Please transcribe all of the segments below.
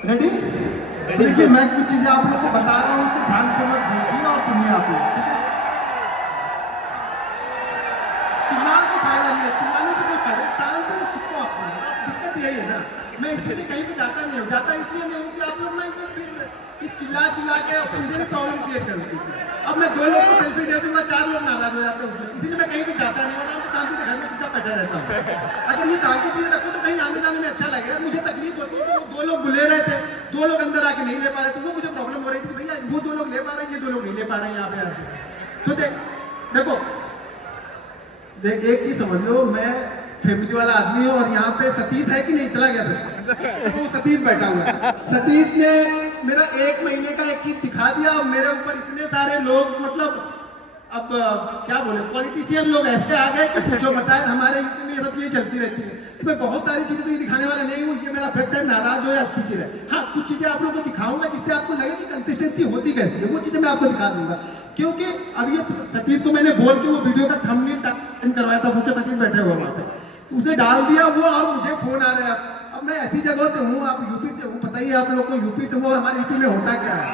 Ready? देखिए मैं कुछ चीजें आप लोग को बता रहा हूँ, उसको ध्यानपूर्वक देखिए और सुनिए आप लोग, ठीक है? चिल्लाने का फायदा नहीं है, चिल्लाने से कोई फायदा, टालते तो सीखो आप लोग। अब दिक्कत यही है ना, मैं इसलिए कहीं भी जाता नहीं हूँ, जाता इसलिए नहीं हूँ कि आप लोग ना इसमें फिर इस चिल्ला के मुझे भी प्रॉब्लम क्रिएट कर देती है। अब मैं 2 लोग को सेल्फी दे दूंगा, 4 लोग नाराज हो जाते हैं उसमें, इसलिए मैं कहीं भी जाता नहीं हूँ, आराम से शांति से घर में चुपचाप बैठा रहता हूँ। अगर ये शांति चीजें रखो तो कहीं आने जाने में अच्छा लगेगा। मुझे तकलीफ होती है कि वो 2 लोग बुले रहे थे, 2 लोग अंदर आके नहीं ले पा रहे थे, वो मुझे प्रॉब्लम हो रही थी भैया वो 2 लोग ले पा रहे हैं, ये 2 लोग नहीं ले पा रहे हैं यहाँ पे आके। तो देखो एक चीज समझ लो, मैं फैमिली वाला आदमी हूँ और यहाँ पे सतीश है कि नहीं, चला गया था तो सतीश बैठा हुआ है। सतीश ने मेरा 1 महीने का एक चीज दिखा दिया और मेरे ऊपर इतने सारे लोग, मतलब अब क्या बोले, पॉलिटिशियन लोग ऐसे आ गए कि पूछो बताए। हमारे यूपी में ये सब चीजें चलती रहती है, तो मैं बहुत सारी चीजें तो ये दिखाने वाला नहीं हूँ, ये मेरा फैक्ट है, नाराज हो या अच्छी चीज है। हाँ कुछ चीजें आप लोगों को दिखाऊंगा जिससे आपको लगे कि कंसिस्टेंसी होती कैसी है, वो चीजें मैं आपको दिखा दूंगा। क्योंकि अब ये सतीश को मैंने बोल के वो वीडियो का थंबनेल करवाया था, पूछो सतीश बैठे हुए वहां पे, उसने डाल दिया वो, और मुझे फोन आ रहा है। अब मैं ऐसी जगह से हूँ, आप यूपी से हूँ, पता ही है आप लोग को यूपी से हूँ, और हमारे यूपी में होता क्या है,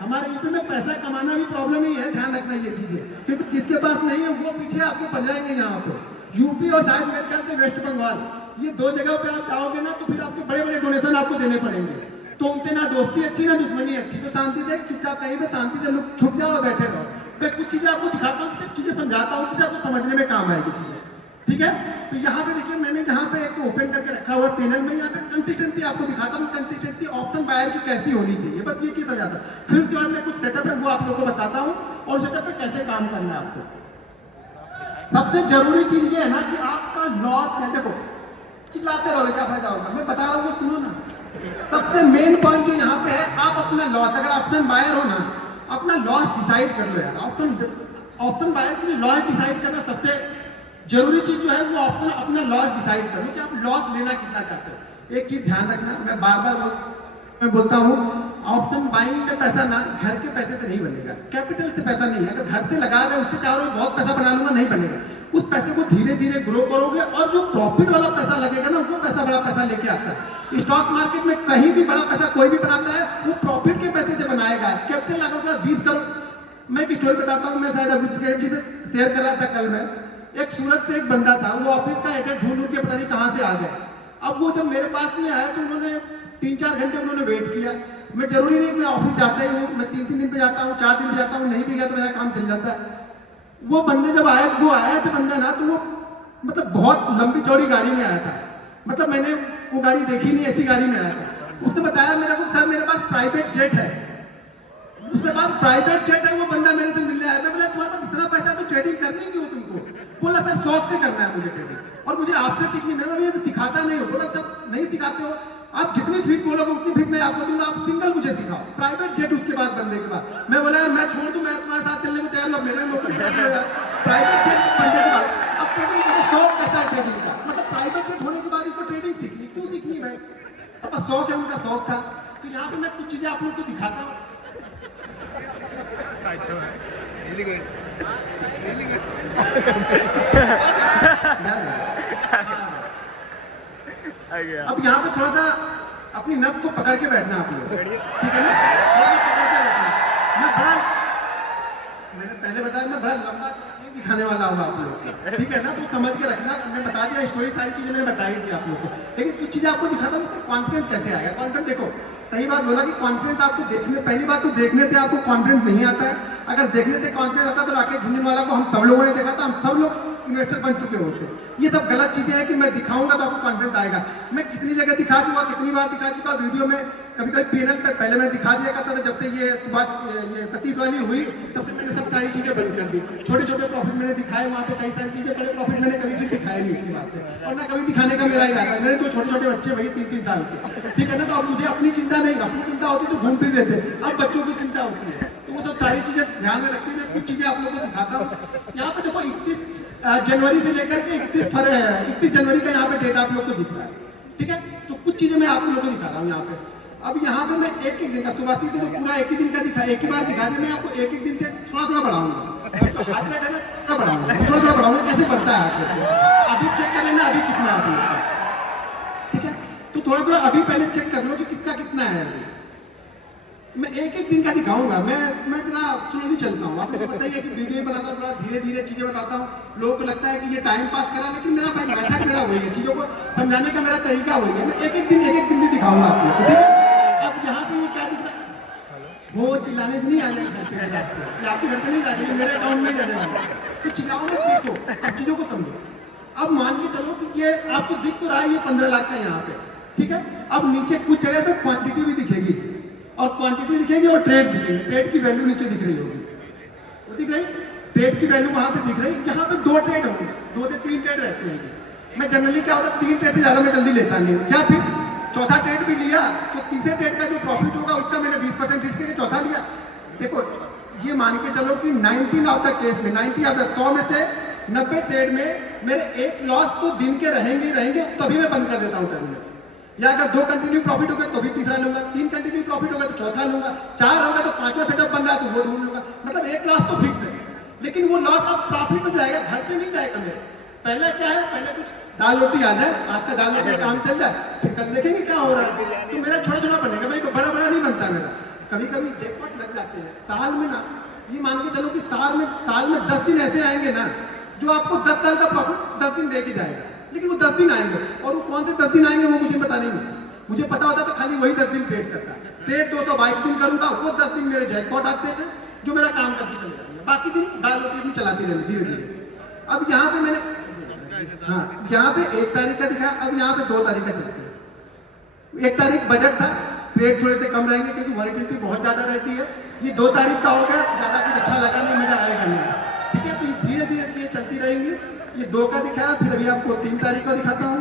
हमारे यूपी में पैसा कमाना भी प्रॉब्लम ही है, ध्यान रखना ये चीजें, क्योंकि जिसके पास नहीं है वो पीछे आपके पड़ जाएंगे। यहाँ पे यूपी और शायद मेरे ख्याल से वेस्ट बंगाल, ये 2 जगह पे आप जाओगे ना तो फिर आपके बड़े बड़े डोनेशन आपको देने पड़ेंगे। तो उनसे ना दोस्ती अच्छी ना दुश्मनी अच्छी, तो शांति से चुपचाप कहीं पे शांति से लोग छुप जाओ और बैठे रहो। मैं कुछ चीजें आपको दिखाता हूँ, कुछ चीजें समझाता हूँ, कुछ आपको समझने में काम आएगी चीजें, ठीक है? तो यहाँ पे देखिए मैंने यहाँ पे एक ओपन करके रखा हुआ पैनल में, यहाँ पे कंसिस्टेंसी आपको दिखाता हूँ, कंसिस्टेंसी ऑप्शन बायर की कैसी होनी चाहिए, बस ये चीज समझाता हूँ। फिर उसके बाद मैं कुछ सेटअप है वो आप लोगों को बताता हूँ, और सेटअप पे कैसे काम करना है आपको। सबसे जरूरी चीज ये है ना कि आपका लॉस है, देखो चिल्लाते रहोगे क्या फायदा होगा, मैं बता रहा हूँ सुनो ना। सबसे मेन पॉइंट जो यहाँ पे है, आप अपना लॉस, अगर ऑप्शन बायर हो ना, अपना लॉस डिसाइड कर लो यार। ऑप्शन बायर के लिए लॉस डिसाइड करना सबसे जरूरी चीज जो है वो ऑप्शन अपना लॉस डिसाइड कर लो कि आप लॉस लेना कितना चाहते हो। एक चीज ध्यान रखना, मैं बार बार बोलता हूँ, ऑप्शन बाइंग का पैसा ना घर के पैसे से नहीं बनेगा, कैपिटल से पैसा नहीं है। अगर घर से लगा रहे उससे चाह रहे बहुत पैसा बना लूंगा, नहीं बनेगा। उस पैसे को धीरे धीरे ग्रो करोगे, और जो प्रॉफिट वाला पैसा लगेगा ना वो पैसा बड़ा पैसा लेके आता है। स्टॉक मार्केट में कहीं भी बड़ा पैसा कोई भी बनाता है वो प्रॉफिट के पैसे से बनाएगा। कैपिटल लगाओगे 20 करोड़। मैं एक स्टोरी बताता हूँ, मैं शायद अभी शेयर कर रहा था कल में, एक सूरत से एक बंदा था, वो ऑफिस का एड्रेस ढूंढ के पता नहीं कहाँ से आ गया। अब वो जब मेरे पास में आया तो उन्होंने 3-4 घंटे उन्होंने वेट किया। मैं जरूरी नहीं मैं ऑफिस जाता ही हूँ, मैं 3-3 दिन पे जाता हूँ, 4 दिन पे जाता हूँ, नहीं भी गया तो मेरा काम चल जाता है। वो बंदे जब आया, वो आया था बंदा ना, तो वो मतलब बहुत लंबी चौड़ी गाड़ी में आया था, मतलब मैंने वो गाड़ी देखी नहीं, ऐसी गाड़ी में आया था। उसने बताया मेरे को, सर मेरे पास प्राइवेट जेट है, उसके पास प्राइवेट जेट है। वो बंदा मेरे से मिलने आया, मैं बोला तुम्हारे पास इतना पैसा तो ट्रेडिंग करनी क्यों तुमको? बोला सर शौक से करना है मुझे ट्रेडिंग, और मुझे आपसे सीखनी, मैं ये तो सिखाता नहीं हो। बोला सर नहीं सिखाते हो, आप जितनी फीस बोलोगे उतनी फीस मैं आपको दूंगा, आप सिंगल मुझे सिखाओ प्राइवेट जेट। उसके बाद बंदे के बाद मैं बोला यार मैं छोड़ दूं, मैं तुम्हारे साथ चलने को तैयार हूँ, मेरे नौकरी प्राइवेट जेट बंदे के बाद। अब ट्रेडिंग का शौक कैसा है ट्रेडिंग का, मतलब प्राइवेट जेट होने के बाद इसको ट्रेडिंग सीखनी, क्यों सीखनी भाई? अब शौक है, उनका शौक था। तो यहाँ पे मैं कुछ चीजें आप लोग को दिखाता हूँ। अब यहाँ पे थोड़ा सा अपनी नफ्स को पकड़ के बैठना आप लोग, ठीक है ना? मैं बड़ा, मैंने पहले बताया मैं बड़ा लंबा नहीं दिखाने वाला हूँ आप लोग को, ठीक है ना? तो समझ के रखना, मैं बता दिया स्टोरी, सारी चीजें मैंने बताई थी आप लोग को, लेकिन कुछ चीजें आपको दिखाता हूँ उसका कॉन्फिडेंस कैसे आएगा। कॉन्फिडेंस देखो, सही बात बोला कि कॉन्फिडेंस आपको देखने, पहली बात तो देखने से आपको कॉन्फिडेंस नहीं आता है। अगर देखने से कॉन्फिडेंस आता तो राकेश झुंझुनवाला को हम सब लोगों ने देखा था, हम सब लोग इन्वेस्टर बन चुके होते। ये सब गलत चीजें हैं कि मैं दिखाऊंगा तो आपको कॉन्फिडेंस आएगा। मैं कितनी जगह दिखा चुका, कितनी बार दिखा चुका वीडियो में, कभी कभी पैनल पे पहले मैं दिखा दिया करता था, जब से ये सतीश वाली हुई तब से मैंने सब सारी चीजें बंद कर दी। छोटे छोटे प्रॉफिट मैंने दिखाए वहाँ पे, कई सारी चीजें, बड़े प्रॉफिट मैंने कभी भी दिखाए नहीं उसकी बात है, और ना कभी दिखाने का मेरा इरादा है। मेरे 2 छोटे छोटे बच्चे भैया 3-3 साल के, ठीक है ना? तो अब मुझे अपनी चिंता नहीं, अपनी चिंता होती तो घूम फिर लेते, अब बच्चों की चिंता होती है, तो वो सब सारी चीजें ध्यान में रखती है। कुछ चीजें आप लोगों को दिखाता हूँ। यहाँ पे देखो 31 जनवरी से लेकर के 31 जनवरी का यहाँ पे डेट आप लोग को दिख रहा है, ठीक है? तो कुछ चीजें मैं आप लोगों को दिखा रहा हूँ यहाँ पे। अब यहाँ पे मैं एक दिन का, सुबह से तो पूरा एक ही दिन का दिखा, एक ही बार दिखा दिया। मैं आपको एक दिन से थोड़ा थोड़ा बढ़ाऊंगा, तो हाथ में थोड़ा बढ़ाऊंगा, थोड़ा थोड़ा बढ़ाऊंगा, कैसे बढ़ता है आपको अभी चेक कर लेना, अभी कितना अभी थोड़ा थोड़ा अभी पहले चेक कर लो कि किसका कितना है अभी। मैं एक एक दिन का दिखाऊंगा, मैं इतना स्लोली चलता हूँ। आपको पता ही है कि वीडियो बनाता हूँ, थोड़ा धीरे धीरे चीजें बताता हूँ। लोगों को लगता है कि ये टाइम पास करा, लेकिन मेरा भाई मेथड मेरा वही है, चीजों को समझाने का मेरा तरीका वही है। मैं एक एक दिन भी दिखाऊंगा आपको, ठीक है। अब यहाँ पे ये क्या दिख रहा है, वो चिल्लाने नहीं आ जाएगा घर पे, आपके घर पे नहीं जाएगा, मेरे अकाउंट में जाने वाला। तो चिल्लाओ मत, देखो अब चीजों को समझो। अब मान के चलो कि ये आपको दिख तो रहा है ये 15 लाख का यहाँ पे, ठीक है। अब नीचे कुछ जगह पे क्वांटिटी भी दिखेगी, और क्वांटिटी दिखेगी और ट्रेड दिखेगी। ट्रेड की वैल्यू नीचे दिख रही होगी, वो दिख रही, ट्रेड की वैल्यू वहां पे दिख रही। यहाँ पे 2 ट्रेड होंगे, 2 से 3 ट्रेड रहते हैं। मैं जनरली क्या होता है 3 ट्रेड से ज्यादा मैं जल्दी लेता नहीं हूँ। क्या फिर चौथा ट्रेड भी लिया तो तीसरे ट्रेड का जो प्रॉफिट होगा उसका मैंने 20% रिस्क करके चौथा लिया। देखो ये मान के चलो कि 19 ऑफ द केस में 90 ऑफ द 100 में से 90 ट्रेड में मेरे एक लॉस तो दिन के रहेंगे, तभी मैं बंद कर देता हूँ ट्रेड में। या अगर 2 कंटिन्यू प्रॉफिट होगा तो भी तीसरा लूंगा, 3 कंटिन्यू प्रॉफिट होगा तो चौथा लूंगा, 4 होगा तो 5वां सेटअप बन रहा है तो वो ढूंढ लूंगा। मतलब एक लॉस तो फिक्स है, लेकिन वो लॉस अब प्रॉफिट में जाएगा, घर से नहीं जाएगा मेरे। पहले क्या है, पहले कुछ दाल रोटी आ जाए, आज का दाल रोटी काम चल जाए, फिर कल देखेंगे क्या हो रहा है। तो मेरा छोटा छोटा बनेगा भाई, बड़ा बड़ा नहीं बनता मेरा। कभी कभी जैकपॉट लग जाते हैं साल में ना, ये मान के चलो कि साल में 10 दिन ऐसे आएंगे ना जो आपको 10 साल का प्रॉफिट 10 दिन दे के जाएगा। लेकिन वो 10 दिन आएंगे, और वो कौन से 10 दिन आएंगे वो मुझे पता नहीं है। मुझे पता होता तो खाली वही 10 दिन ट्रेड करता। ट्रेड 222 दिन करूंगा, वो 10 दिन मेरे जैकपॉट आते हैं जो मेरा काम करके चले जाएंगे। बाकी दिन दाल रोटी भी चलाती रहनी धीरे धीरे। अब यहाँ पे मैंने यहाँ पे 1 तारीख का दिखाया, अब यहाँ पे 2 तारीख का चलते हैं। 1 तारीख बजट था, ट्रेड थोड़े से कम रहेंगे क्योंकि वॉलिटिलिटी बहुत ज्यादा रहती है। ये 2 तारीख का हो गया, ज्यादा कुछ अच्छा लगा नहीं, मजा आएगा नहीं, ठीक है। तो ये धीरे धीरे चीजें चलती रहेंगी। ये 2 का दिखाया, फिर अभी आपको 3 तारीख का दिखाता हूँ।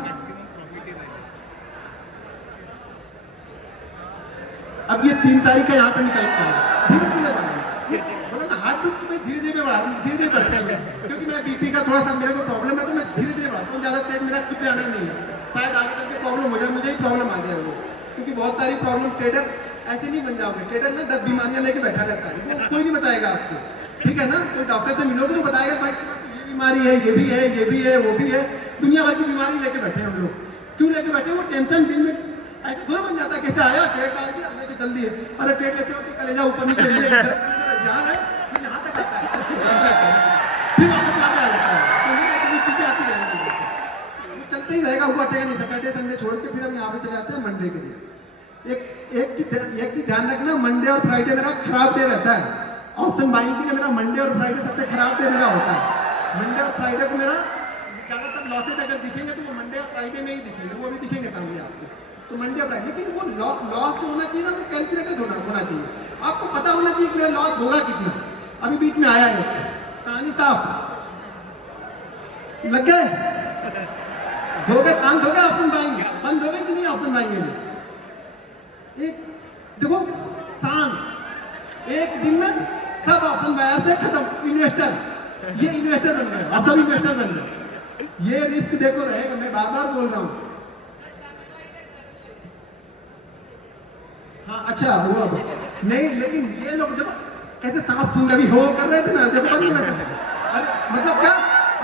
अब ये 3 तारीख का यहाँ पे निकलता है, धीरे धीरे बढ़ाएंगे। बोला ना हार्ट बीट में धीरे धीरे बढ़ा, धीरे धीरे बढ़ते हैं, क्योंकि मैं बीपी का थोड़ा सा मेरे को प्रॉब्लम है, तो मैं धीरे धीरे बढ़ाता हूँ। ज्यादा तेज मेरा खुद आना नहीं है, शायद आगे चल के प्रॉब्लम हो जाए, मुझे ही प्रॉब्लम आ जाए वो। क्योंकि बहुत सारी प्रॉब्लम, ट्रेडर ऐसे नहीं बन जाओगे। ट्रेडर ना 10 बीमारियां लेके बैठा रहता है, वो कोई नहीं बताएगा आपको, ठीक है ना। कोई डॉक्टर से मिलोगे तो बताएगा भाई ये बीमारी है, ये भी है, ये भी है, वो भी है। दुनिया भर की बीमारी लेके बैठे हैं हम लोग। क्यों लेके बैठे? वो टेंशन दिन में ऐसे थोड़ा बन जाता है, कहते आया ट्रेड डाल दिया लेके चल दिए। अरे ट्रेड लेते हो कि कलेजा ऊपर नीचे जहाँ है फिर यहाँ तक आता है, फिर आपको क्या आ जाता है। तो चीजें आती रहेंगी, वो चलते ही रहेगा, हुआ टेगा नहीं। सैटरडे संडे छोड़ के फिर हम यहाँ पे चले जाते हैं मंडे के दिन। एक की ध्यान रखना, मंडे और फ्राइडे मेरा खराब डे रहता है। ऑप्शन बाइंग के लिए मेरा मंडे और फ्राइडे सबसे खराब डे मेरा होता है। मंडे और फ्राइडे को मेरा ज्यादातर लॉसेज अगर दिखेंगे तो वो मंडे और फ्राइडे में ही दिखेंगे, वो भी दिखेंगे सामने आपको। तो मंडे और फ्राइडे, लेकिन वो लॉस जो होना चाहिए ना, वो कैलकुलेटेड होना चाहिए। आपको पता होना चाहिए कि मेरा लॉस होगा कितना। अभी बीच में आया है कहानी साफ लग गए, हो गए काम, हो गया ऑप्शन बाइंग, बंद हो गई कि नहीं ऑप्शन बाइंग में। एक देखो शान, एक दिन में सब ऑप्शन बायर से खत्म। इन्वेस्टर, ये इन्वेस्टर बन गए, आप सब इन्वेस्टर बन गए। ये रिस्क देखो रहेगा, मैं बार बार बोल रहा हूँ। हाँ अच्छा हुआ नहीं, लेकिन ये लोग देखो कैसे सांप सूंघ भी हो कर रहे थे ना, जब बंद हो गया। अरे मतलब क्या,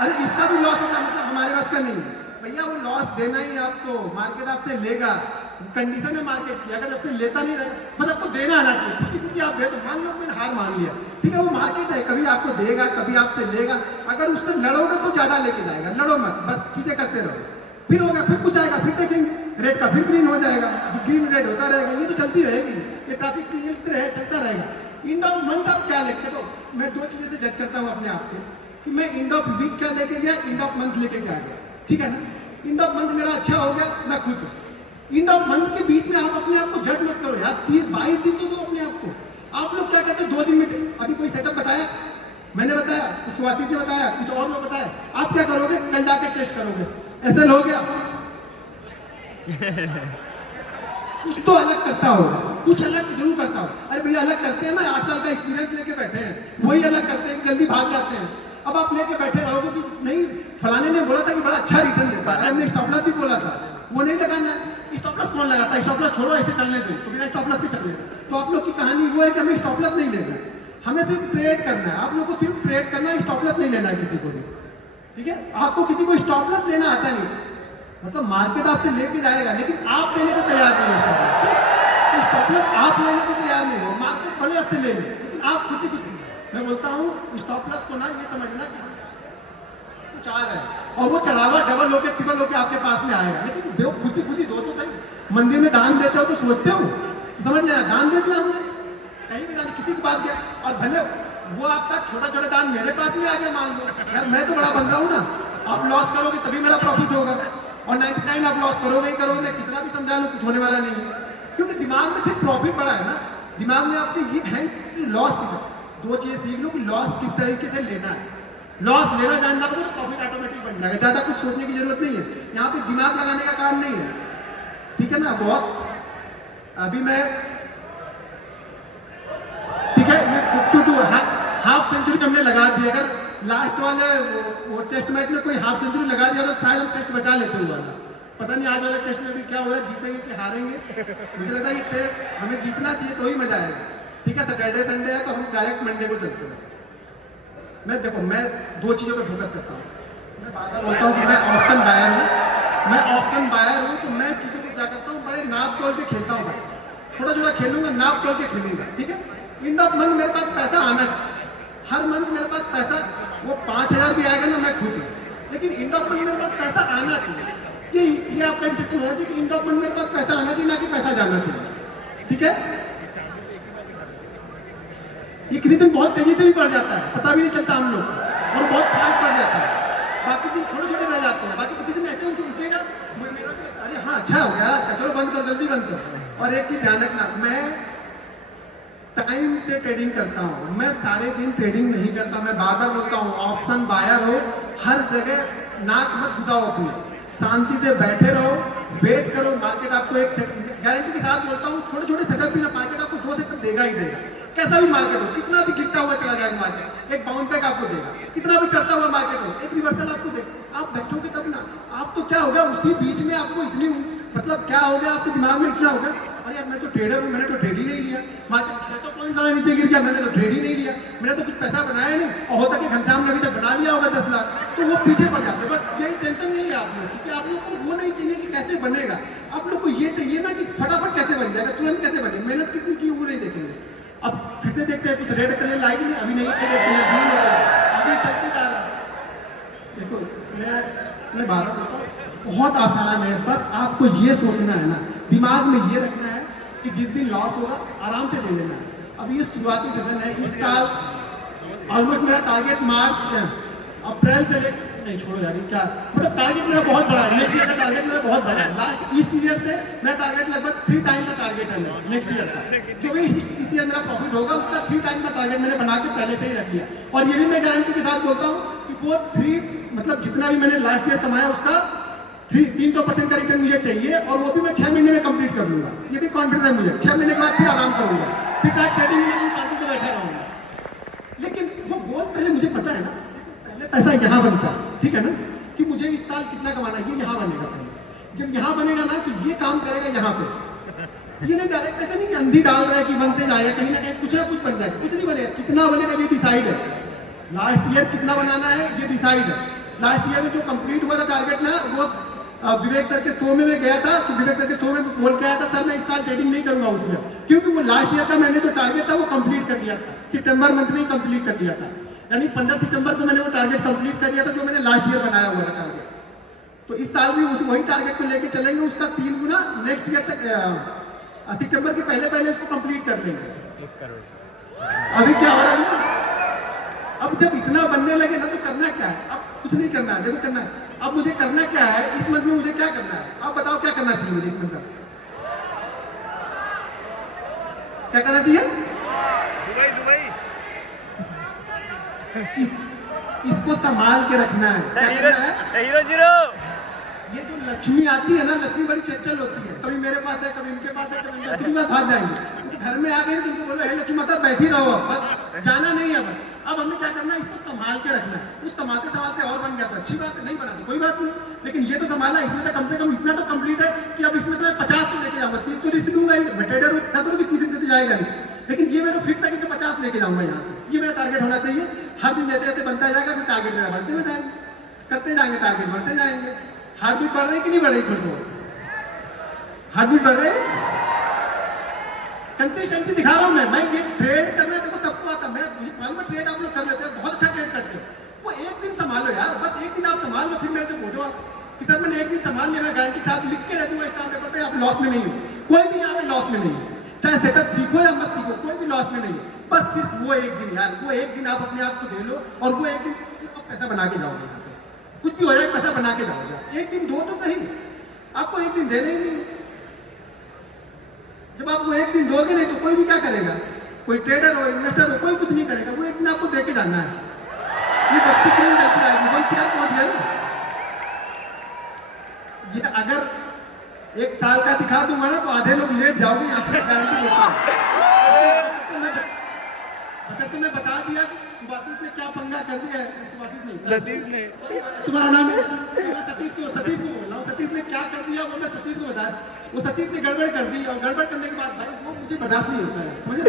अरे इसका भी लॉस होता, मतलब हमारे पास का नहीं है भैया। वो लॉस देना ही आपको, मार्केट आपसे लेगा, कंडीशन है मार्केट की। अगर आपसे लेता नहीं रहे, बस आपको देना आना चाहिए। खुद आप दे, तो मान लो मैंने हार मान लिया, ठीक है, वो मार्केट है, कभी आपको देगा, कभी आपसे लेगा। अगर उससे लड़ोगे तो ज्यादा लेके जाएगा, लड़ो मत, बस चीजें करते रहो। फिर होगा, फिर कुछ आएगा, फिर देखेंगे रेड का, फिर ग्रीन हो जाएगा, ग्रीन रेड होता रहेगा। ये तो चलती रहेगी, ये ट्रैफिक सिग्नल चलता रहेगा। एंड ऑफ मंथ आप क्या लेते हो? मैं 2 चीजें से जज करता हूँ अपने आप को, कि मैं एंड ऑफ वीक क्या लेके गया, एंड ऑफ मंथ लेके क्या गया, ठीक है ना। एंड ऑफ मंथ मेरा अच्छा हो गया, मैं खुश हूँ। एंड ऑफ मंथ के बीच में आप अपने आप को जज मत करो यार, 22 दिन तो दो अपने आप को। आप लोग क्या कहते हैं 2 दिन में, अभी कोई सेटअप बताया, मैंने बताया, कुछ सुहासित ने बताया, कुछ और लोग बताया, आप क्या करोगे? कल जाके टेस्ट करोगे, ऐसे हो गया। कुछ तो अलग करता हो, कुछ अलग जरूर करता हो। अरे भैया अलग करते हैं ना, 8 साल का एक्सपीरियंस लेके बैठे हैं, वही अलग करते हैं, जल्दी भाग जाते हैं। अब आप लेके बैठे रहोगे कि नहीं फलाने ने बोला था कि बड़ा अच्छा रिटर्न देता है, अरे हमने स्टॉप लॉस भी बोला था, वो नहीं लगाना है। स्टॉप लॉस कौन लगाता है? स्टॉप लॉस छोड़ो, ऐसे चलने दो, तो बिना स्टॉप लॉस के चलने दो। तो आप लोग की कहानी वो है कि हमें स्टॉप लॉस नहीं लेना है, हमें सिर्फ ट्रेड करना है। आप लोग को सिर्फ ट्रेड करना है, स्टॉप लॉस नहीं लेना है किसी को भी, ठीक है। आपको किसी को स्टॉप लॉस लेना आता नहीं, मतलब मार्केट आपसे लेके जाएगा लेकिन आप देने को तैयार नहीं हो। तो स्टॉप लॉस आप लेने को तैयार नहीं हो, मार्केट भले आपसे ले ले लेकिन आप खुद ही कुछ। मैं बोलता हूँ स्टॉप लॉस को ना ये समझना कि कुछ आ रहा है और वो चढ़ावा डबल होके ट्रिपल होके आपके पास में आएगा, लेकिन दो खुद ही दो तो सही। मंदिर में दान देते हो तो सोचते हो, तो समझ लेना दान दे दिया हमने, कहीं भी दान किसी की बात किया, और भले वो आपका छोटा छोटा दान मेरे पास में आ गया, मान लो यार मैं तो बड़ा बन रहा हूँ ना, आप लॉस करोगे तभी मेरा प्रॉफिट होगा, और 99 आप लॉस करोगे ही करोगे, मैं कितना भी समझा लूँ कुछ होने वाला नहीं है, क्योंकि दिमाग में सिर्फ प्रॉफिट बड़ा है ना, दिमाग में आपके ये है कि लॉस कितना। दो चीजें सीख लो कि लॉस किस तरीके से लेना है, लॉस लेना जानना पड़ेगा तो प्रॉफिट ऑटोमेटिक बन जाएगा, ज्यादा कुछ सोचने की जरूरत नहीं है, यहाँ पे दिमाग लगाने का काम नहीं है, ठीक है ना बहुत। अभी मैं ठीक है ये 52 हाफ सेंचुरी हमने लगा दी, अगर लास्ट वाले वो टेस्ट मैच में कोई हाफ सेंचुरी लगा दिया तो शायद हम टेस्ट बचा लेते हुआ ना, पता नहीं आज वाले टेस्ट में भी क्या हो रहा है, जीतेंगे कि हारेंगे, मुझे लगता है ये टेस्ट हमें जीतना चाहिए तो ही मजा आएगा। ठीक है सैटरडे संडे है तो हम डायरेक्ट मंडे को चलते हैं। मैं देखो मैं दो चीज़ों पे फोकस करता हूँ, मैं बार बार बोलता हूँ कि मैं ऑप्शन बायर हूँ, तो मैं चीज़ों को क्या करता हूँ बड़े नाप तोल के खेलता हूँ भाई, छोटा छोटा खेलूंगा, नाप तोल के खेलूंगा, ठीक है। एंड ऑफ मंथ मेरे पास पैसा आना, हर मंथ मेरे पास पैसा वो 5000 भी आएगा ना मैं खुद ही, लेकिन एंड ऑफ मंथ मेरे पास पैसा आना चाहिए, ये आपका इंस्ट्रक्शन होना चाहिए कि एंड ऑफ मंथ मेरे पास पैसा आना चाहिए, ना कि पैसा जाना चाहिए, ठीक है। ये किसी दिन बहुत तेजी से भी बढ़ जाता है, पता भी नहीं चलता हम लोग, और बहुत फास्ट बढ़ जाता है, बाकी दिन छोटे छोटे रह जाते हैं, बाकी किसी दिन ऐसे उठेगा मेरा अरे हाँ अच्छा हो गया आज का, चलो बंद करो जल्दी बंद करो। और एक चीज ध्यान रखना, मैं टाइम से ट्रेडिंग करता हूँ, मैं सारे दिन ट्रेडिंग नहीं करता, मैं बार बार बोलता हूँ ऑप्शन बायर हो, हर जगह नाक मत घुसाओ अपनी, शांति से बैठे रहो, वेट करो, मार्केट आपको एक गारंटी के साथ बोलता हूँ छोटे छोटे सेटअप भी ना मार्केट आपको 2 सेटअप देगा ही देगा, कैसा भी मार्केट हो, कितना भी गिरता हुआ चला जाएगा मार्केट, एक बाउंस बैक आपको देगा, कितना भी चढ़ता हुआ मार्केट हो एक रिवर्सल आपको देगा, आप बैठोगे तब ना, आप तो क्या होगा उसी बीच में आपको इतनी मतलब क्या हो गया आपके दिमाग में इतना होगा, अरे यार मैं तो ट्रेडर हूँ, मैंने तो ट्रेड ही नहीं लिया, मार्केट 600 पॉइंट वाला नीचे गिर गया, मैंने तो ट्रेड ही नहीं लिया, मैंने तो कुछ पैसा बनाया नहीं, और होता कि घंटा हमने अभी तक बना लिया होगा 10 लाख, तो वो पीछे पड़ जाते हैं। बस यही टेंशन नहीं है आप लोग, क्योंकि आप लोग को वो नहीं चाहिए कि कैसे बनेगा, आप लोग को ये चाहिए ना कि फटाफट कैसे बन जाएगा, तुरंत कैसे बने, मेहनत कितनी की वो नहीं देखेंगे। अब फिर से देखते हैं कुछ रेड करने लायक नहीं, अभी नहीं अभी चलते जा रहा है। देखो मैं बार बार बताऊँ बहुत आसान है, बस आपको ये सोचना है ना, दिमाग में ये रखना है कि जिस दिन लॉस होगा आराम से ले लेना है। अब ये शुरुआती सेशन है, इस साल ऑलमोस्ट मेरा टारगेट मार्च अप्रैल से ले नहीं छोड़ो यार क्या मतलब टारगेट मेरा बहुत बड़ा है, नेक्स्ट ईयर का टारगेट मेरा बहुत बड़ा है, लास्ट इस ईयर से मेरा टारगेट लगभग 3 टाइम का टारगेट है मेरा नेक्स्ट ईयर का, जो भी इस ईयर मेरा प्रॉफिट होगा उसका 3 टाइम का टारगेट मैंने बना के पहले से ही रख लिया, और ये भी मैं गारंटी के साथ बोलता हूँ कि वो 3 मतलब जितना भी मैंने लास्ट ईयर कमाया उसका 300% का रिटर्न मुझे चाहिए, और वो भी मैं 6 महीने में कंप्लीट कर लूंगा, ये भी कॉन्फिडेंस है मुझे, 6 महीने के बाद फिर आराम करूंगा, फिर ट्रेडिंग में शांति से बैठा रहूंगा। लेकिन वो गोल पहले मुझे पता है ना, पहले पैसा यहाँ बनता है, ठीक है ना, कि मुझे इस साल कितना कमाना है, ये यहाँ बनेगा पहले, जब यहाँ बनेगा ना तो ये काम करेगा यहाँ पे, ये नहीं डायरेक्ट ऐसा नहीं अंधी डाल रहा है कि बनते जाएगा, कहीं ना कुछ बन जाएगा, कुछ नहीं बनेगा, कितना बनेगा ये डिसाइड है, लास्ट ईयर कितना बनाना है ये डिसाइड है। लास्ट ईयर में जो कंप्लीट हुआ था टारगेट ना, वो विवेक सर के शो में मैं गया था, तो विवेक सर के शो में बोल के आया था सर मैं इस साल ट्रेडिंग नहीं करूंगा उसमें, क्योंकि वो लास्ट ईयर का मैंने जो टारगेट था वो कंप्लीट कर दिया था, सितंबर मंथ में ही कंप्लीट कर दिया था, यानी 15 सितंबर को मैंने वो टारगेट कंप्लीट कर दिया था जो मैंने लास्ट ईयर बनाया हुआ था टारगेट। तो इस साल भी वही टारगेट को लेके चलेंगे, उसका 3 गुना नेक्स्ट ईयर तक सितंबर के पहले इसको कंप्लीट कर देंगे। अभी क्या हो रहा है, अब जब इतना बनने लगे ना तो करना क्या है, अब कुछ नहीं करना है, देखो करना है, अब मुझे करना क्या है इस मंथ में, मुझे क्या करना है, अब बताओ क्या करना चाहिए मुझे इस मंथ में, क्या करना चाहिए, दुबई इसको संभाल के रखना है, क्या करना है, हीरो ये जो लक्ष्मी आती है ना, लक्ष्मी बड़ी चंचल होती है, कभी मेरे पास है कभी इनके पास है कभी कितनी बार भाग जाएंगे, घर में आ गए तुमको बोलो हे लक्ष्मी माता बैठी रहो, बस जाना नहीं है, अब हमें क्या करना है, इसको संभाल के रखना है। उस संभालते और बन गया तो अच्छी बात है, नहीं बना तो कोई बात नहीं, लेकिन ये तो संभालना, इसमें तो कम से कम इतना तो कंप्लीट है कि अब इसमें तो मैं 50 को लेके जाऊंगा, 30 तो रिस्क लूंगा ही, ट्रेडर तो किसी दिन से जाएगा नहीं, लेकिन ये मेरा फिक्स है कि 50 लेके जाऊंगा यहाँ, ये मेरा टारगेट होना चाहिए, हर दिन जैसे जैसे बनता जाएगा फिर टारगेट मेरा बढ़ते हुए जाएंगे, करते जाएंगे, टारगेट बढ़ते जाएंगे, हार्ट बीट बढ़ रही कि नहीं बढ़ रही? थोड़ी बहुत हार्ट बीट बढ़ रही। कंसिस्टेंसी दिखा रहा हूं मैं ये ट्रेड करना देखो सबको आता है। मैं मालूम है ट्रेड आप लोग कर लेते हो, बहुत अच्छा ट्रेड करते हो। वो एक दिन संभालो यार, बस एक दिन आप संभाल लो, फिर मेरे से पूछो आप कि सर मैंने एक दिन संभाल लिया, मैं गारंटी के साथ लिख के दे दूंगा स्टाम्प पेपर पे आप लॉस में नहीं हो। कोई भी यहाँ पे लॉस में नहीं है, चाहे सेटअप सीखो या मत सीखो, कोई भी लॉस में नहीं है। बस सिर्फ वो एक दिन यार, वो एक दिन आप अपने आप को दे लो और वो एक दिन आप पैसा बना के जाओगे। यहाँ पे कुछ भी हो जाए पैसा बना के जाओगे। एक दिन दो तो सही, आपको एक दिन देना ही नहीं। जब आप वो एक दिन दोगे नहीं तो कोई भी क्या करेगा? कोई ट्रेडर हो, इन्वेस्टर हो, कोई कुछ नहीं करेगा। वो एक दिन आपको देके जाना है। ये बत्ती क्यों चलती आएगी? 1 शेयर पहुंच गया ना। ये अगर 1 साल का दिखा दूंगा ना तो आधे लोग लेट जाओगे यहाँ पे, गारंटी देता हूँ। तो मैं बता दिया कि वासिफ ने क्या पंगा कर दिया है। वासिफ नहीं, तुम्हारा नाम है? मैं सतीश को बोल रहा हूँ। सतीश ने क्या कर दिया वो मैं सतीश को बताया। वो सतीश ने गड़बड़ कर दी और गड़बड़ करने के बाद भाई वो मुझे बर्दाश्त नहीं होता है। मुझे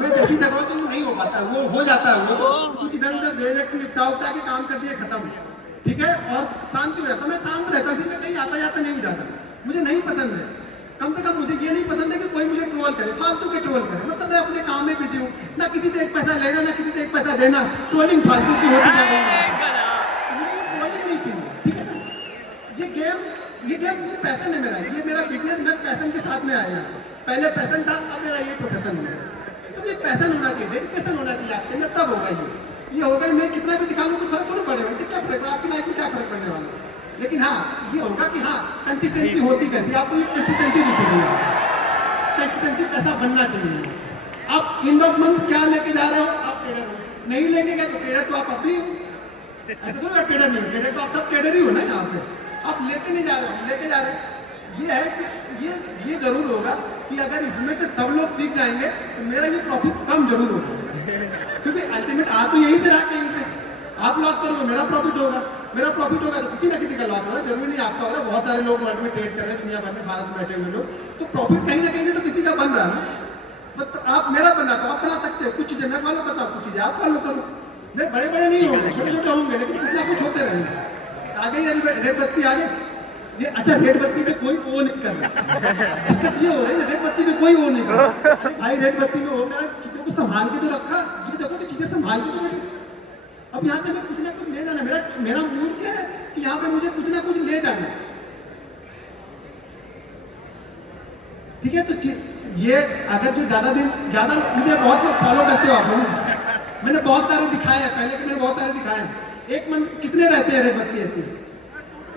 मैं जैसी जगह तो नहीं हो पाता, वो हो जाता है। वो कुछ इधर उधर दे दे निपटा उठा के काम कर दिया, खत्म, ठीक है। और शांति हो जाता, मैं शांत रहता हूँ, इसलिए कहीं आता जाता नहीं हो जाता। मुझे नहीं पसंद है, कम से कम मुझे ये नहीं पसंद है कि कोई मुझे ट्रोल करे, फालतू के ट्रोल करे। मतलब मैं अपने काम में बिजी हूँ, ना किसी से 1 पैसा लेना ना किसी से 1 पैसा देना। ट्रोलिंग फालतू की होती जा रही है, मुझे ट्रोलिंग नहीं चाहिए, ठीक है ना। ये गेम पैसन है मेरा, ये मेरा बिजनेस, मैं पैसन के साथ में आया। पहले पैसन था, अब मेरा ये प्रोफेशन हो गया। तो ये पैसन होना चाहिए, डेडिकेशन होना चाहिए आपके अंदर, तब होगा ये होगा। मैं कितना भी दिखा लूँ कुछ फर्क तो नहीं पड़ेगा। इससे क्या फर्क, आपकी लाइफ में क्या फर्क पड़ने वाला? लेकिन हाँ ये होगा कि हाँ कंसिस्टेंसी होती कैसी, आपको ये कंसिस्टेंसी दिखेगी। कंसिस्टेंसी पैसा बनना चाहिए। आप एंड ऑफ मंथ क्या लेके जा रहे हो? आप ट्रेडर हो, नहीं लेके गए तो ट्रेडर तो आप अभी हो। ऐसा तो नहीं ट्रेडर नहीं, ट्रेडर तो आप सब ट्रेडर ही हो ना। यहाँ पे आप लेके नहीं जा रहे हो, लेके जा रहे हैं। ये है कि ये जरूर होगा कि अगर इसमें से सब लोग सीख जाएंगे तो मेरा ये प्रॉफिट कम जरूर होगा, क्योंकि अल्टीमेट आ तो यही से रहा कहीं पे। आप लॉस करोगे मेरा प्रॉफिट होगा, मेरा प्रॉफिट होगा तो किसी ना किसी का लॉस होगा। जरूरी नहीं आपका होगा। बहुत सारे लोग वर्ल्ड में ट्रेड कर रहे हैं, दुनिया भर में, भारत में बैठे हुए लोग, तो प्रॉफिट कहीं ना कहीं तो किसी का बन रहा है ना। बट आप मेरा बनना तो आप बना सकते हो। कुछ चीजें मैं फॉलो करता हूँ, कुछ चीजें आप फॉलो करो। मेरे बड़े बड़े नहीं होंगे, छोटे छोटे होंगे, लेकिन कुछ ना कुछ होते रहेंगे। आगे ही रेड बत्ती आगे ये, अच्छा रेड बत्ती पे कोई वो नहीं कर रहा। दिक्कत ये हो रही है, रेड बत्ती पे कोई वो नहीं कर रहा। भाई रेड बत्ती में हो गया, चीजों को संभाल के तो रखा। ये देखो कि चीजें संभाल के तो बैठी। अब यहाँ से मैं कुछ ना कुछ ले जाना, मेरा मूड क्या है कि यहाँ पे मुझे कुछ ना कुछ ले जाना, ठीक है। तो ये अगर जो ज्यादा मुझे बहुत लोग फॉलो करते हो आप लोग, मैंने बहुत सारे दिखाए हैं पहले के, मैंने बहुत सारे दिखाए हैं। एक मंथ कितने रहते हैं रेड बत्ती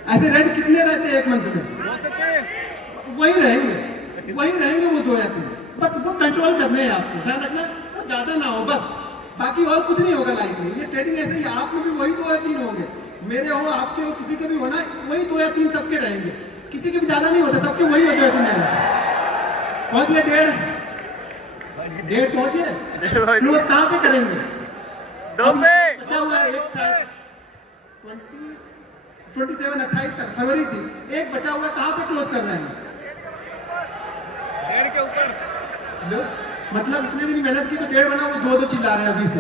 ऐसे रेड कितने रहते हैं एक मंथ में? वही रहेंगे वो 2 या 3। बस वो कंट्रोल करने हैं आपको, ध्यान रखना वो ज्यादा ना हो बस, बाकी और कुछ नहीं होगा लाइफ में। ये ट्रेडिंग ऐसे ही, आप में भी वही 2 या 3 होंगे, मेरे हो, आपके हो, किसी के भी होना, वही 2 या 3 सबके रहेंगे। किसी के भी ज्यादा नहीं होता, सबके वही होते हैं। पहुंच गए 1.5 पहुंच गए। लोग कहाँ पे करेंगे? बचा हुआ है 27-28 तक फरवरी थी, एक बचा हुआ, कहाँ पे क्लोज कर रहे हैं? 1.5 के ऊपर। मतलब इतने दिन मेहनत की तो 1.5 बना, वो 2 चिल्ला रहे हैं अभी से।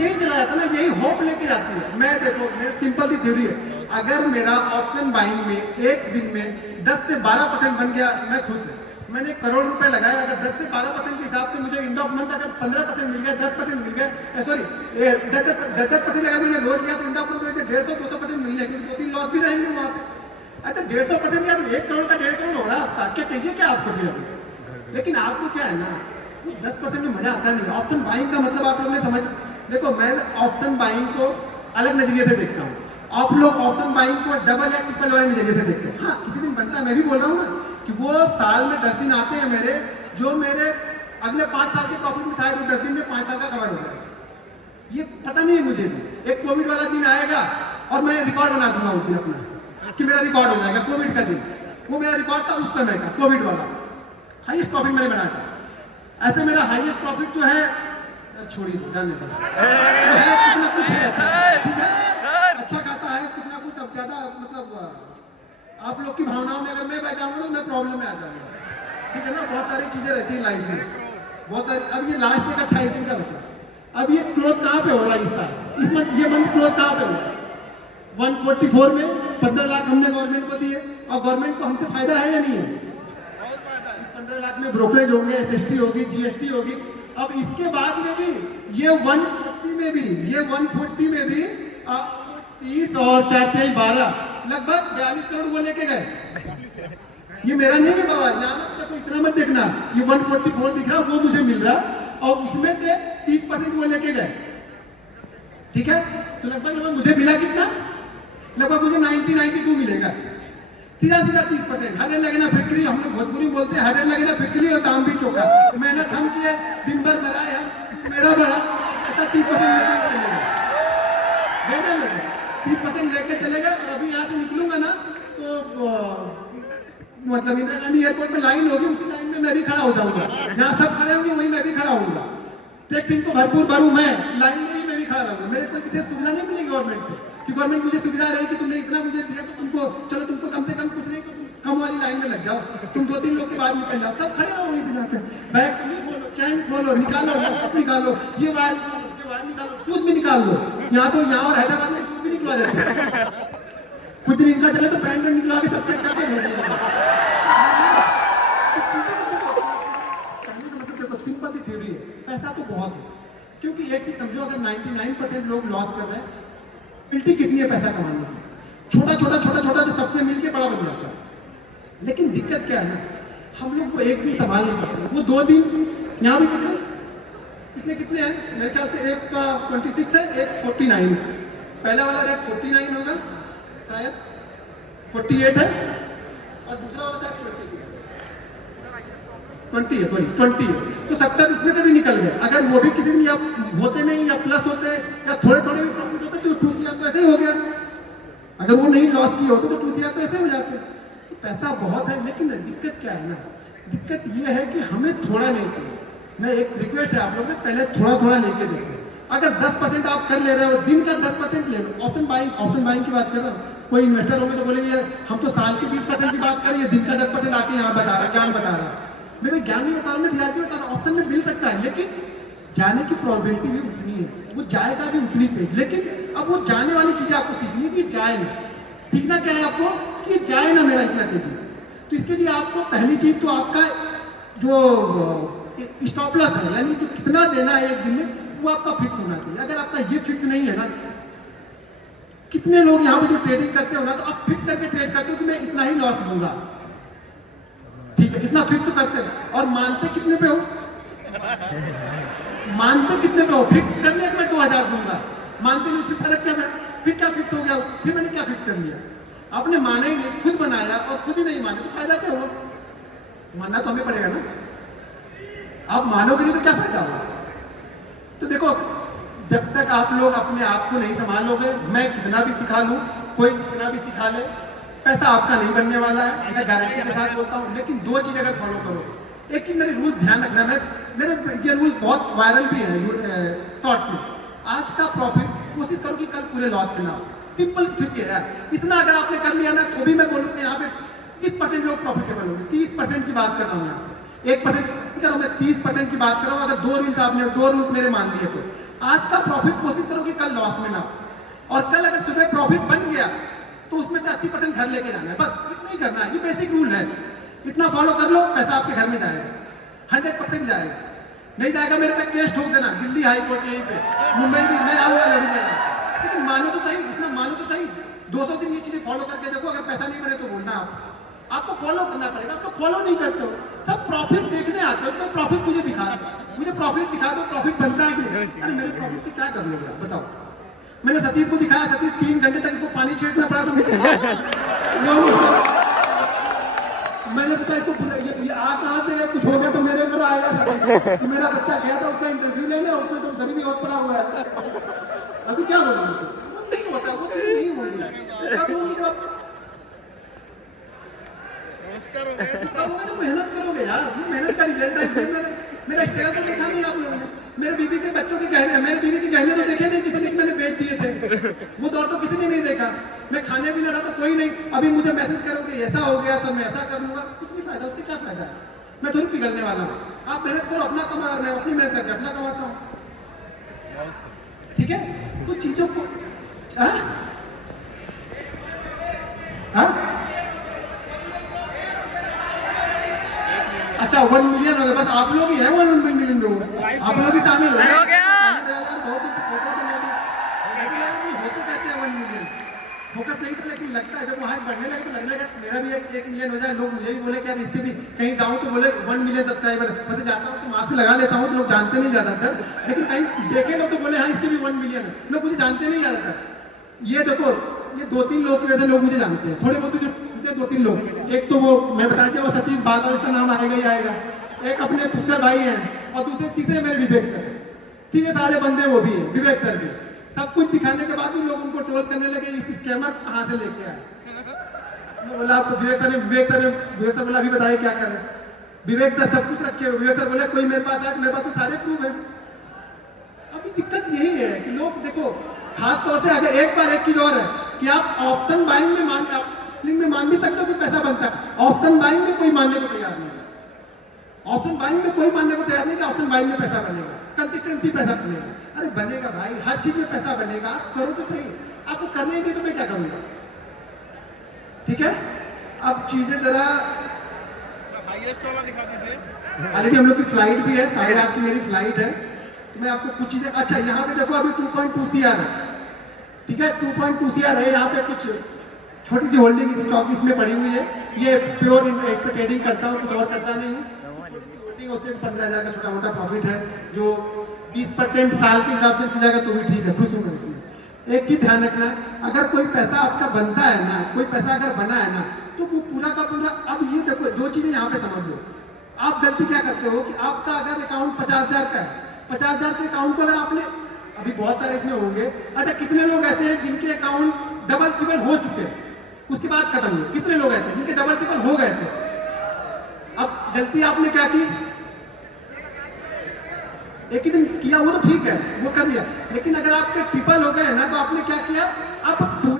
यही चला जाता ना, यही होप लेके जाती है। मैं देखो मेरी सिंपल सी थ्योरी है, अगर मेरा ऑप्शन बाइंग में एक दिन में 10 से 12% बन गया, मैं खुश हूँ। मैंने 1 करोड़ रुपए लगाया, अगर 10 से 12% के हिसाब से मुझे एंड ऑफ मंथ अगर 15% मिल गया, 10% मिल गया, सॉरी 10% अगर मैंने रोज किया तो एंड ऑफ मंथ मुझे 150-200% मिल जाएगी, 2-3 लॉस भी रहेंगे वहां से। अच्छा 150% यार 1 करोड़ का 1.5 करोड़ हो रहा है आपका, क्या चाहिए क्या आपको फिर अभी? लेकिन आपको क्या है ना, 10% में मजा आता नहीं। ऑप्शन बाइंग का मतलब आप लोग ने समझ, देखो मैं ऑप्शन बाइंग को अलग नजरिए से देखता हूँ, आप लोग ऑप्शन बाइंग को डबल या ट्रिपल वाले नजरिए से देखते हैं। हाँ किसी दिन बनता है, मैं भी बोल रहा हूँ ना कि वो साल में 10 दिन आते हैं मेरे, जो मेरे अगले 5 साल के प्रॉफिट में शायद 10 दिन में 5 साल का कवर हो जाए। ये पता नहीं है मुझे भी। एक कोविड वाला दिन आएगा और मैं रिकॉर्ड बना दूंगा उस दिन अपना, कि मेरा रिकॉर्ड हो जाएगा कोविड का दिन। वो मेरा रिकॉर्ड था उस समय का, कोविड वाला हाईएस्ट प्रॉफिट मैंने बनाया था। ऐसे मेरा हाईएस्ट प्रॉफिट जो है, छोड़िए जाने दो, कुछ ना कुछ है, ठीक है, अच्छा खाता है कुछ ना कुछ। अब ज्यादा मतलब आप लोग की भावनाओं में अगर मैं बह जाऊंगा तो मैं प्रॉब्लम में आ जाऊंगा, ठीक है ना। बहुत सारी चीजें रहती है लाइफ में, बहुत सारी। अब ये लास्ट एक 28 दिन का बचा, अब ये क्लोज कहाँ पे हो रहा है इस मंथ, ये मंथ क्लोज कहाँ पे हो रहा है? 144 में 15 लाख हमने गवर्नमेंट को दिए और गवर्नमेंट को हमसे फायदा है या नहीं है? बहुत फायदा है। 15 लाख में ब्रोकरेज होंगे, एसएसटी होगी, जीएसटी होगी। अब इसके बाद में भी ये 140 में भी 30 और 4 12 लगभग 42 करोड़ वो लेके गए। ये मेरा नहीं है बाबा, यहाँ मत देखो, इतना मत देखना, ये 144 दिख रहा वो मुझे मिल रहा और उसमें से 30% वो लेके गए। ठीक है, तो लगभग मुझे मिला कितना? लगभग मुझे 92 मिलेगा। सीधा 30%। हरे लगे ना फिक्री, हम लोग भोजपुरी बोलते हैं, हरे लगे ना फिक्री और काम भी चौका। मेहनत हम किए, दिन भर मराए हम, मेरा बड़ा ऐसा 30% लेके चलेगा, 30% लेके चलेगा। और अभी यहाँ से निकलूंगा ना तो मतलब इंदिरा गांधी एयरपोर्ट में लाइन होगी, उसी लाइन में मैं भी खड़ा हो जाऊंगा। जहाँ सब खड़े होंगे वहीं मैं भी खड़ा होऊंगा। टैक्स को भरपूर भरूं, मैं लाइन में ही मैं भी खड़ा रहूंगा। मेरे कोई विशेष सुविधा नहीं मिलेगी गवर्नमेंट से कि गवर्नमेंट मुझे सुविधा रही कि तुमने इतना मुझे दिया तो तुमको चलो तुमको कम से कम कुछ नहीं तो तुम कम वाली लाइन में लग जाओ, तुम 2-3 लोग के बाद निकल जाओ, तब खड़े रहो वहीं पे जाके। बैग खोलो, चैन खोलो, निकालो, लैपटॉप निकालो, ये वायर निकालो, शूज भी निकाल दो। यहाँ तो यहाँ और हैदराबाद में शूज भी निकलवा देते, कुछ दिन इनका चले तो पैंट निकला के सब चेक करके सिंपल सी थ्योरी है। पैसा तो बहुत है, क्योंकि एक चीज समझो, अगर 99% लोग लॉस कर रहे हैं, गिल्टी कितनी है पैसा कमाने की? छोटा तो सबसे मिलके बड़ा बन जाता है। लेकिन दिक्कत क्या है ना, हम लोग को एक दिन संभाल नहीं पाते, वो 2 दिन। यहाँ भी कितने हैं मेरे ख्याल से, एक का 26 है, एक 49। पहला वाला रेट 49 होगा शायद, 48 है, और दूसरा वाला था 20 है, तो 70 इसमें से भी निकल गए। अगर वो भी किसी दिन या होते नहीं या प्लस होते या थोड़े भी प्रॉफिट होते तो 2 तो ऐसे ही हो गया। अगर वो नहीं लॉस किए होते तो 2 तो ऐसे हो जाते। तो पैसा बहुत है, लेकिन दिक्कत क्या है ना, दिक्कत ये है कि हमें थोड़ा नहीं चाहिए। मैं एक रिक्वेस्ट है आप लोगों से, पहले थोड़ा लेके देखो। अगर 10% आप कर ले रहे हो, दिन का 10% ले लो। ऑप्शन बाइंग की बात कर रहा हूँ। कोई इन्वेस्टर होंगे तो बोलेंगे हम तो साल के 20% की बात करिए, दिन का 10% आके यहाँ बता रहा, ज्ञान बता रहा। मैं ज्ञान नहीं बता रहा, मैं रियलिटी बता रहा हूँ। ऑप्शन में मिल सकता है, लेकिन जाने की प्रोबेबिलिटी भी उतनी है, वो जाएगा भी उतनी तेज। लेकिन अब वो जाने वाली चीजें आपको सीखनी है कि जाए ना। सीखना क्या है आपको कि जाए ना मेरा इतना तेजी। तो इसके लिए आपको पहली चीज तो आपका जो स्टॉप लॉस है, यानी जो कितना देना है एक दिन में, वो आपका फिक्स होना चाहिए। अगर आपका ये फिक्स नहीं है ना, कितने लोग यहाँ पे जो ट्रेडिंग करते हो ना, तो आप फिक्स करके ट्रेड करते हो कि मैं इतना ही लॉस लूंगा, ठीक है, इतना फिक्स करते हो। और मानते कितने पे हो? फिक्स कर लिया मैं 2000 दूंगा, मानते नहीं, फिर फर्क क्या है? फिर क्या फिक्स हो गया? फिर मैंने क्या फिक्स कर लिया? आपने माना ही नहीं, खुद बनाया और खुद ही नहीं माने, तो फायदा क्या हुआ? मानना तो हमें पड़ेगा ना। आप मानोगे नहीं तो क्या फायदा होगा? तो देखो, जब तक आप लोग अपने आप को नहीं संभालोगे, मैं कितना भी सिखा लूं, कोई कितना भी सिखा ले, पैसा आपका नहीं बनने वाला है, मैं गारंटी के साथ बोलता हूँ। लेकिन 2 चीज अगर फॉलो करो, एक चीज मेरे रूल ध्यान रखना, मेरे ये रूल बहुत वायरल भी है शॉर्ट में। आज का प्रॉफिट कोशिश करो कि कल पूरे लॉस में ना हो। सिंपल ठीक है, इतना अगर आपने कर लिया ना, तो भी मैं बोलूँ कि यहाँ पे 30% लोग प्रॉफिटेबल होंगे। 30% की बात कर रहा हूँ यहाँ पे, 1% नहीं कर रहा हूँ मैं, 30% की बात कर रहा हूँ। अगर 2 रूल्स आपने 2 रूल्स मेरे मान लिए, तो आज का प्रॉफिट कोशिश करो कि कल लॉस में ना हो। और कल अगर सुबह प्रॉफिट बन गया तो उसमें से 80% घर लेके जाना है, बस इतना ही करना है। ये बेसिक रूल है, इतना फॉलो कर लो, पैसा आपके घर में जाएगा, 100% जाएगा। नहीं जाएगा मेरे पे केस ठोक देना, दिल्ली हाई कोर्ट यहीं पे, मुंबई भी मैं आऊंगा, लड़ूंगा। लेकिन मानो तो सही, इतना मानो तो सही, 200 दिन ये चीजें फॉलो करके देखो। अगर पैसा नहीं बने तो बोलना, आपको फॉलो करना पड़ेगा। आप तो फॉलो नहीं करते हो, सब प्रॉफिट देखने आते हो, तो प्रॉफिट मुझे दिखा दो, मुझे प्रॉफिट दिखा दो, प्रॉफिट बनता है कि नहीं? अरे मेरे प्रॉफिट से क्या कर लोगे आप बताओ? मैंने सतीश को दिखाया, सतीश 3 घंटे तक इसको पानी छींटना पड़ा, तो मुझे मैंने सोचा इसको ये आ कहाँ से, कुछ हो गया तो मेरे ऊपर आएगा। तो मेरा बच्चा गया था उसका इंटरव्यू लेने, उसमें तो गरीबी और पड़ा हुआ है। अभी क्या बोलूँ, वो नहीं होता, वो चीज नहीं होगी। कब होगी? जब करोगे तो मेहनत करोगे यार, ये मेहनत का रिजल्ट है। मेरा स्ट्रगल तो देखा नहीं आप लोगों ने, मेरे बीवी के बच्चों के गहने, मेरे बीवी के गहने तो देखे नहीं, किसी ने मैंने बेच दिए थे, वो दौर तो किसी ने नहीं देखा। मैं खाने भी ना रहा तो कोई नहीं, अभी मुझे मैसेज करोगे ऐसा हो गया तो मैं ऐसा कर लूंगा, कुछ नहीं फायदा, उससे क्या फायदा है? मैं थोड़ी पिघलने वाला हूँ। आप मेहनत करो, अपना कमा, मैं अपनी मेहनत करके अपना कमाता हूँ, ठीक है? तो चीजों को अच्छा 1 मिलियन हो गया, बस आप लोग ही हैं 1 मिलियन में, वो आप लोग ही शामिल हो हो गया। बहुत सोचा था मैं भी होते कहते हैं 1 मिलियन, फोकस नहीं था, लेकिन लगता है जब वहाँ बढ़ने लगे तो लगने लगा मेरा भी 1 मिलियन हो जाए, लोग मुझे भी बोले क्या इससे भी कहीं जाऊँ तो बोले 1 मिलियन सब्सक्राइबर, वैसे जाता हूँ तो वहाँ से लगा लेता हूँ तो लोग जानते नहीं ज़्यादातर, लेकिन कहीं देखे लोग तो बोले हाँ इससे भी 1 मिलियन है, लोग मुझे जानते नहीं ज़्यादातर। ये देखो ये 2-3 लोग की वजह से लोग मुझे जानते हैं, थोड़े बहुत जो 2-3 लोग, एक तो वो मैं बता दिया वो सतीश बादल, उसका नाम आएगा ही आएगा, एक अपने पुष्कर भाई हैं, और दूसरे तीसरे मेरे विवेक सर, ठीक है सारे बंदे वो भी हैं, विवेक सर भी। सब कुछ दिखाने के बाद भी लोग उनको ट्रोल करने लगे, इस स्कैमर कहाँ से लेके आए। मैं बोला आपको विवेक सर बोला अभी बताइए क्या करें। विवेक सर सब कुछ रखे हुए, विवेक सर बोले कोई मेरे पास आए, मेरे पास तो सारे प्रूफ है। अभी दिक्कत यही है कि लोग देखो, खास तौर से अगर एक बार एक चीज और है कि आप ऑप्शन बाइंग में मान भी सकते हो कि पैसा बनता है, ऑप्शन बाइंग में कोई मानने को तैयार नहीं है, ऑप्शन बाइंग में कोई मानने को तैयार नहीं कि ऑप्शन बाइंग में पैसा बनेगा, कंसिस्टेंसी पैसा बनेगा। अरे बनेगा भाई, हर चीज में पैसा बनेगा, आप करो तो सही, आपको करने ही नहीं तो मैं क्या करूंगा, ठीक है। अब चीजें जरा हाईएस्ट वाला दिखा दीजिए। ऑलरेडी हम लोग की फ्लाइट भी है, 8:30 की मेरी फ्लाइट है, तो मैं आपको कुछ चीजें, अच्छा यहाँ पे देखो अभी 2.2 CR है, ठीक है 2.2 CR है, यहाँ पे कुछ छोटी सी होल्डिंग स्टॉक इसमें पड़ी हुई है, ये प्योर एक पे ट्रेडिंग करता हूँ, कुछ और करता नहीं हूँ, होल्डिंग उसमें 15,000 का छोटा मोटा प्रॉफिट है, जो 20% साल के हिसाब से मिल जाएगा तो भी ठीक है, खुश हूँ मैं इसमें। एक चीज ध्यान रखना, अगर कोई पैसा आपका बनता है ना, कोई पैसा अगर बना है ना, तो वो पूरा का पूरा, अब ये देखो 2 चीजें यहाँ पे समझ लो, आप गलती क्या करते हो कि आपका अगर अकाउंट 50,000 का है, 50,000 के अकाउंट को अगर आपने, अभी बहुत सारे इसमें होंगे, अच्छा कितने लोग ऐसे हैं जिनके अकाउंट डबल ट्रिपल हो चुके हैं, उसके बाद खत्म हुए, कितने लोग ऐसे हैं जिनके डबल ट्रिपल हो गए थे। अब गलती आपने क्या की, एक ही दिन किया वो तो ठीक है, वो कर लिया, लेकिन अगर आपके ट्रिपल हो गए ना तो आपने क्या किया,